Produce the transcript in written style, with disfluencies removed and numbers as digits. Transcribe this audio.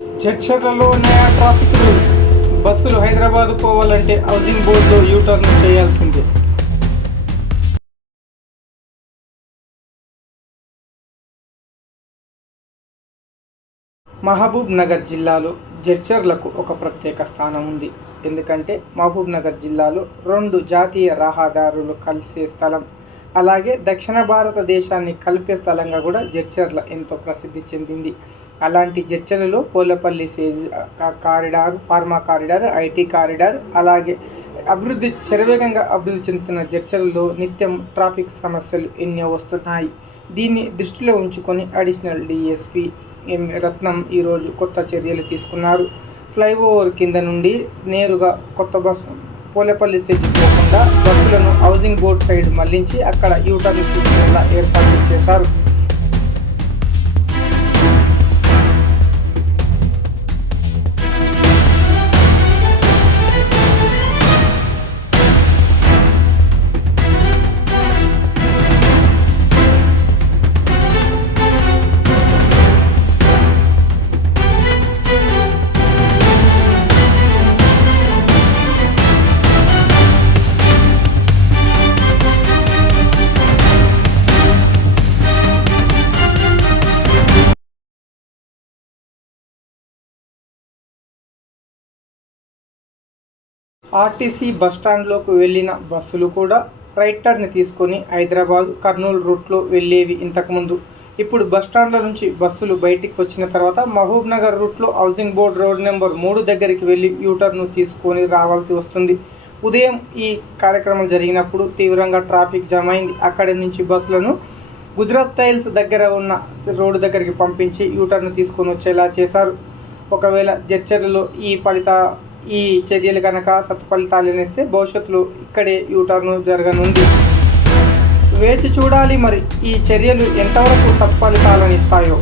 జడ్చర్లలో నయా traffic rules. బస్సులు హైదరాబాద్ పోవాలంటే హౌసింగ్ బోర్డులో యూటర్న్ చేయాల్సిందే. మహబూబ్ నగర్ జిల్లాలో జడ్చర్లకు ఒక ప్రత్యేక స్థానం ఉంది. ఎందుకంటే మహబూబ్ నగర్ జిల్లాలో 2 జాతీయ రహదారులు కలిసే స్థలం, అలాగే దక్షిణ భారతదేశాన్ని కలిపే స్థలంగా కూడా జడ్చర్ల ఎంతో ప్రసిద్ధి చెందింది. అలాంటి జడ్చర్లలో Polepalli SEZ corridor, pharma corridor, IT corridor, అలాగే శరవేగంగా అభివృద్ధి చెందుతున్న జడ్చర్లలో నిత్యం ట్రాఫిక్ సమస్యలు ఎన్నో వస్తున్నాయి. దీన్ని దృష్టిలో ఉంచుకొని అడిషనల్ డిఎస్పీ రత్నం ఈరోజు కొత్త చర్యలు తీసుకున్నారు. ఫ్లైఓవర్ కింద నుండి నేరుగా కొత్త బస్సు పోలేపల్లి సెజ్ పోకుండా బస్సులను హౌసింగ్ బోర్డ్ సైడ్ మళ్లించి అక్కడ యూటర్న్ తీసుకునేలా ఏర్పాట్లు చేశారు. ఆర్టీసీ బస్టాండ్లోకి వెళ్ళిన బస్సులు కూడా రైట్ టర్న్ తీసుకొని హైదరాబాద్, కర్నూలు రూట్లో వెళ్ళేవి ఇంతకుముందు. ఇప్పుడు బస్టాండ్ల నుంచి బస్సులు బయటికి వచ్చిన తర్వాత మహబూబ్ నగర్ రూట్లో హౌసింగ్ బోర్డ్ రోడ్ నెంబర్ 3 దగ్గరికి వెళ్ళి యూటర్న్ తీసుకొని రావాల్సి వస్తుంది. ఉదయం ఈ కార్యక్రమం జరిగినప్పుడు తీవ్రంగా ట్రాఫిక్ జామ్ అయింది. అక్కడి నుంచి బస్సులను గుజరాత్ టైల్స్ దగ్గర ఉన్న రోడ్డు దగ్గరికి పంపించి యూటర్న్ తీసుకొని వచ్చేలా చేశారు. ఒకవేళ జడ్చర్లలో ఈ చర్యలు కనుక సత్ఫలితాలనిస్తే భవిష్యత్తులో ఇక్కడే యూటర్న్ జరగనుంది. వేచి చూడాలి మరి ఈ చర్యలు ఎంతవరకు సత్ఫలితాలను ఇస్తాయో.